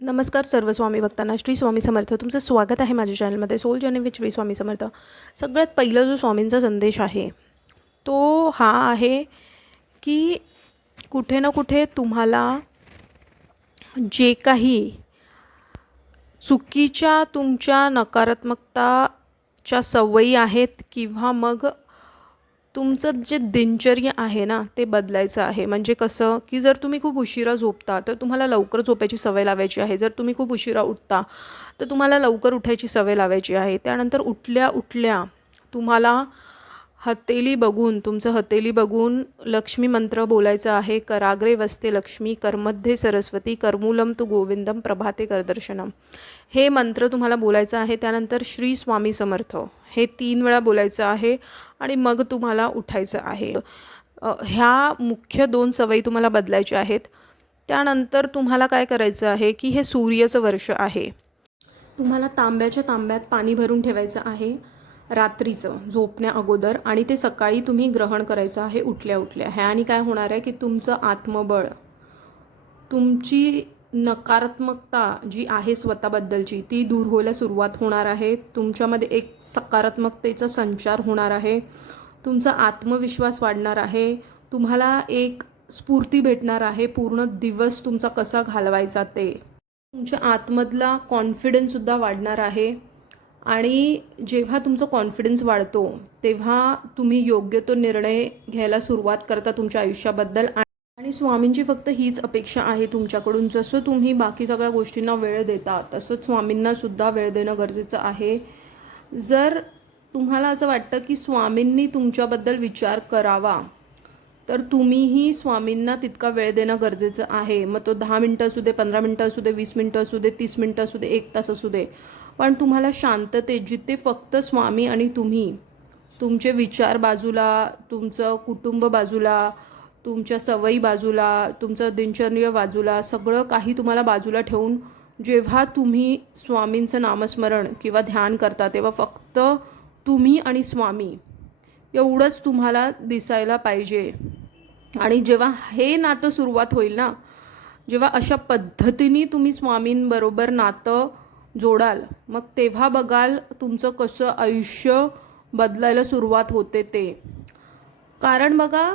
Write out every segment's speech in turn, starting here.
नमस्कार सर्व स्वामी भक्तांना. श्री स्वामी समर्थ. तुमचं स्वागत आहे माझ्या चॅनलमध्ये soul journey with Shri Swami Samarth. सगळ्यात पहिला जो स्वामींचा संदेश आहे तो हा आहे की कुठे ना कुठे तुम्हाला जे काही चुकीच्या तुमच्या नकारात्मकताच्या सवयी आहेत किंवा मग तुमचं जे दिनचर्या आहे ना ते बदलायचं आहे. म्हणजे कसं की जर तुम्ही खूप उशिरा झोपता तर तुम्हाला लवकर झोपायची सवय लावायची आहे. जर तुम्ही खूप उशिरा उठता तर तुम्हाला लवकर उठायची सवय लावायची आहे. त्यानंतर उठल्या उठल्या तुम्हाला तुमचं हतेली बघून लक्ष्मी मंत्र बोलायचा आहे. कराग्रे वसते लक्ष्मी, करमध्ये सरस्वती, करमूलम तू गोविंदम, प्रभाते करदर्शनम. हे मंत्र तुम्हाला बोलायचं आहे. त्यानंतर श्री स्वामी समर्थ हे 3 वेळा बोलायचं आहे आणि मग तुम्हाला उठायचं आहे. ह्या मुख्य 2 सवयी तुम्हाला बदलायच्या आहेत. त्यानंतर तुम्हाला काय करायचं आहे की हे सूर्याचं वर्ष आहे. तुम्हाला तांब्याच्या तांब्यात पाणी भरून ठेवायचं आहे रात्रीचं झोपण्या अगोदर आणि ते सकाळी तुम्ही ग्रहण करायचं आहे उठल्या उठल्या. ह्याने काय होणार आहे की तुमचं आत्मबळ, तुमची नकारात्मकता जी आहे स्वतःबद्दलची ती दूर व्हायला सुरुवात होणार आहे. तुमच्यामध्ये एक सकारात्मकतेचा संचार होणार आहे. तुमचा आत्मविश्वास वाढणार आहे. तुम्हाला एक स्फूर्ती भेटणार आहे पूर्ण दिवस तुमचा कसा घालवायचा ते. तुमच्या आतमधला कॉन्फिडन्ससुद्धा वाढणार आहे. आणि जेव्हा तुमचा कॉन्फिडन्स वाढतो तेव्हा तुम्ही योग्य तो निर्णय घ्यायला सुरुवात करता तुमच्या आयुष्याबद्दल. आणि स्वामींची फक्त हीच अपेक्षा आहे तुमच्याकडून. जसं तुम्ही बाकी सगळ्या गोष्टींना वेळ देता तसंच स्वामींनासुद्धा वेळ देणं गरजेचं आहे. जर तुम्हाला असं वाटतं की स्वामींनी तुमच्याबद्दल विचार करावा तर तुम्हीही स्वामींना तितका वेळ देणं गरजेचं आहे. मग तो 10 मिनटं असू दे, 15 मिनटं असू दे, 20 मिनटं असू दे, 30 मिनटं असू दे, 1 तास असू दे. पण तुम्हाला शांततेत जिथे फक्त स्वामी आणि तुम्ही, तुमचे विचार बाजूला, तुमचं कुटुंब बाजूला, तुमच्या सवयी बाजूला, तुमचं दिनचर्या बाजूला, सगळं काही तुम्हाला बाजूला ठेवून जेव्हा तुम्ही स्वामींचं नामस्मरण किंवा ध्यान करता तेव्हा फक्त तुम्ही आणि स्वामी एवढंच तुम्हाला दिसायला पाहिजे. आणि जेव्हा हे नातं सुरुवात होईल ना, जेव्हा अशा पद्धतीने तुम्ही स्वामींबरोबर नातं जोडाल मग तेव्हा बघाल तुमचं कसं आयुष्य बदलायला सुरुवात होते ते. कारण बघा,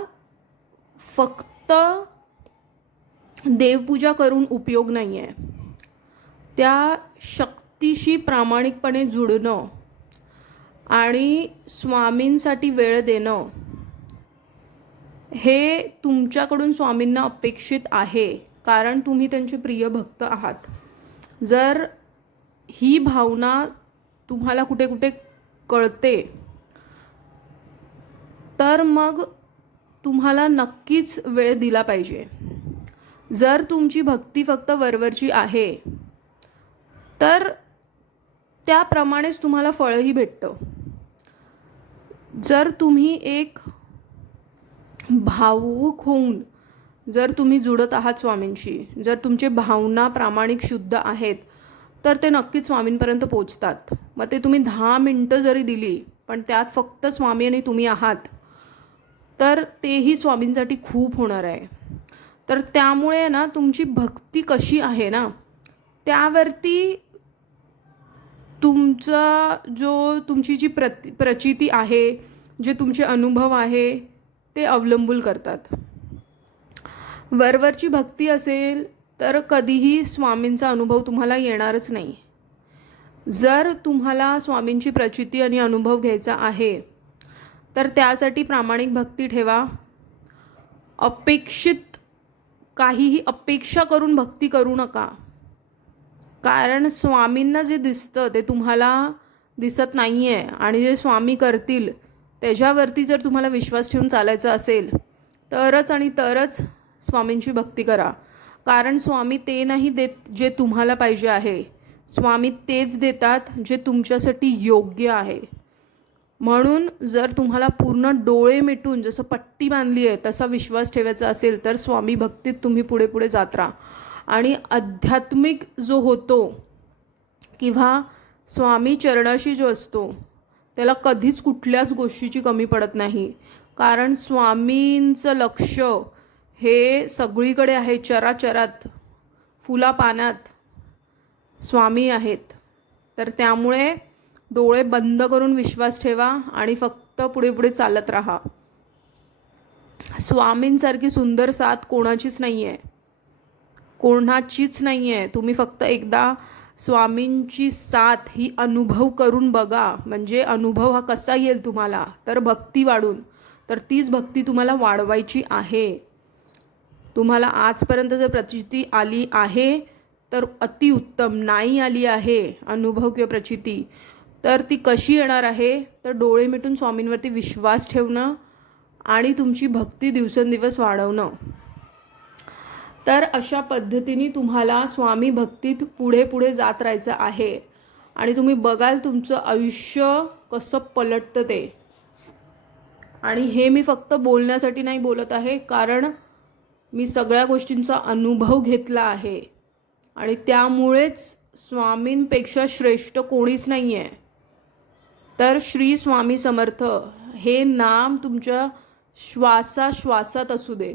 फक्त देवपूजा करून उपयोग नाही आहे. त्या शक्तीशी प्रामाणिकपणे जुडणं आणि स्वामींसाठी वेळ देणं हे तुमच्याकडून स्वामींना अपेक्षित आहे. कारण तुम्ही त्यांचे प्रिय भक्त आहात. जर ही भावना तुम्हाला कुठे कुठे कळते तर मग तुम्हाला नक्कीच वेळ दिला पाहिजे. जर तुमची भक्ती फक्त वरवरची आहे तर त्याप्रमाणेच तुम्हाला फळही भेटतं. जर तुम्ही एक भावुक होऊन जर तुम्ही जुडत आहात स्वामींशी, जर तुमचे भावना प्रामाणिक शुद्ध आहेत तर ते नक्कीच स्वामींपर्यंत पोचतात. मग ते तुम्ही 10 मिनटं जरी दिली पण त्यात फक्त स्वामी आणि तुम्ही आहात तर तेही स्वामींसाठी खूप होणार आहे. तर त्यामुळे ना तुमची भक्ती कशी आहे ना त्यावरती तुमची जी प्रचिती आहे, जे तुमचे अनुभव आहे ते अवलंबून करतात. वरवरची भक्ती असेल तर कधीही स्वामींचा अनुभव तुम्हाला येणारच नाही. जर तुम्हाला स्वामींची प्रचिती आणि अनुभव घ्यायचा आहे तर त्यासाठी प्रामाणिक भक्ती ठेवा. काहीही अपेक्षा करून भक्ती करू नका. कारण स्वामींना जे दिसतं ते तुम्हाला दिसत नाही आहे. आणि जे स्वामी करतील त्याच्यावरती जर तुम्हाला विश्वास ठेवून चालायचं असेल तरच स्वामींची भक्ती करा. कारण स्वामी ते नाही देत जे तुम्हाला पाहिजे आहे. स्वामी तेच देतात जे तुमच्यासाठी योग्य आहे. म्हणून जर तुम्हाला पूर्ण डोळे मिटून जसं पट्टी बांधली आहे तसा विश्वास ठेवायचा असेल तर स्वामी भक्तीत तुम्ही पुढे पुढे जात राहा. आणि आध्यात्मिक जो होतो किंवा स्वामी चरणाशी जो असतो त्याला कधीच कुठल्याच गोष्टीची कमी पडत नाही. कारण स्वामींचं लक्ष हे सगळीकडे आहे, चराचरात, फुलापानात. स्वामी आहेत. तर त्यामुळे डोळे बंद करून विश्वास ठेवा आणि फक्त पुढे पुढे चालत राहा. स्वामींसारखी सुंदर साथ कोणाचीच नाही आहे, कोणाचीच नाही आहे. तुम्ही फक्त एकदा स्वामींची साथ ही अनुभव करून बघा. म्हणजे अनुभव हा कसा येईल तुम्हाला, तर भक्ती वाढून. तर तीच भक्ती तुम्हाला वाढवायची आहे. तुम्हाला आजपर्यंत जर प्रचिती आली आहे तर अतिउत्तम. नाही आली आहे अनुभव किंवा प्रचिती, तर ती कशी येणार आहे, तर डोळे मिटून स्वामींवरती विश्वास ठेवणं आणि तुमची भक्ती दिवसेंदिवस वाढवणं. तर अशा पद्धतीने तुम्हाला स्वामी भक्तीत पुढे पुढे जात राहायचं आहे. आणि तुम्ही बघाल तुमचं आयुष्य कसं पलटतं ते. आणि हे मी फक्त बोलण्यासाठी नाही बोलत आहे, कारण मी सगळ्या गोष्टींचा अनुभव घेतला आहे आणि त्यामुळेच स्वामींपेक्षा श्रेष्ठ कोणीच नाही आहे. तर श्री स्वामी समर्थ हे नाम तुमच्या श्वासाश्वासात असू दे.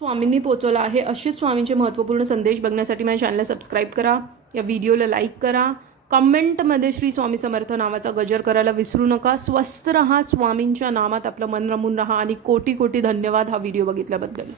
स्वामींनी पोचवलं आहे. असेच स्वामींचे महत्त्वपूर्ण संदेश बघण्यासाठी माझ्या चॅनलला सबस्क्राईब करा, या व्हिडिओला लाईक करा, कमेंटमध्ये श्री स्वामी समर्थ नावाचा गजर करायला विसरू नका. स्वस्त रहा, स्वामींच्या नामात आपलं मन रमून राहा आणि कोटी कोटी धन्यवाद हा व्हिडिओ बघितल्याबद्दल.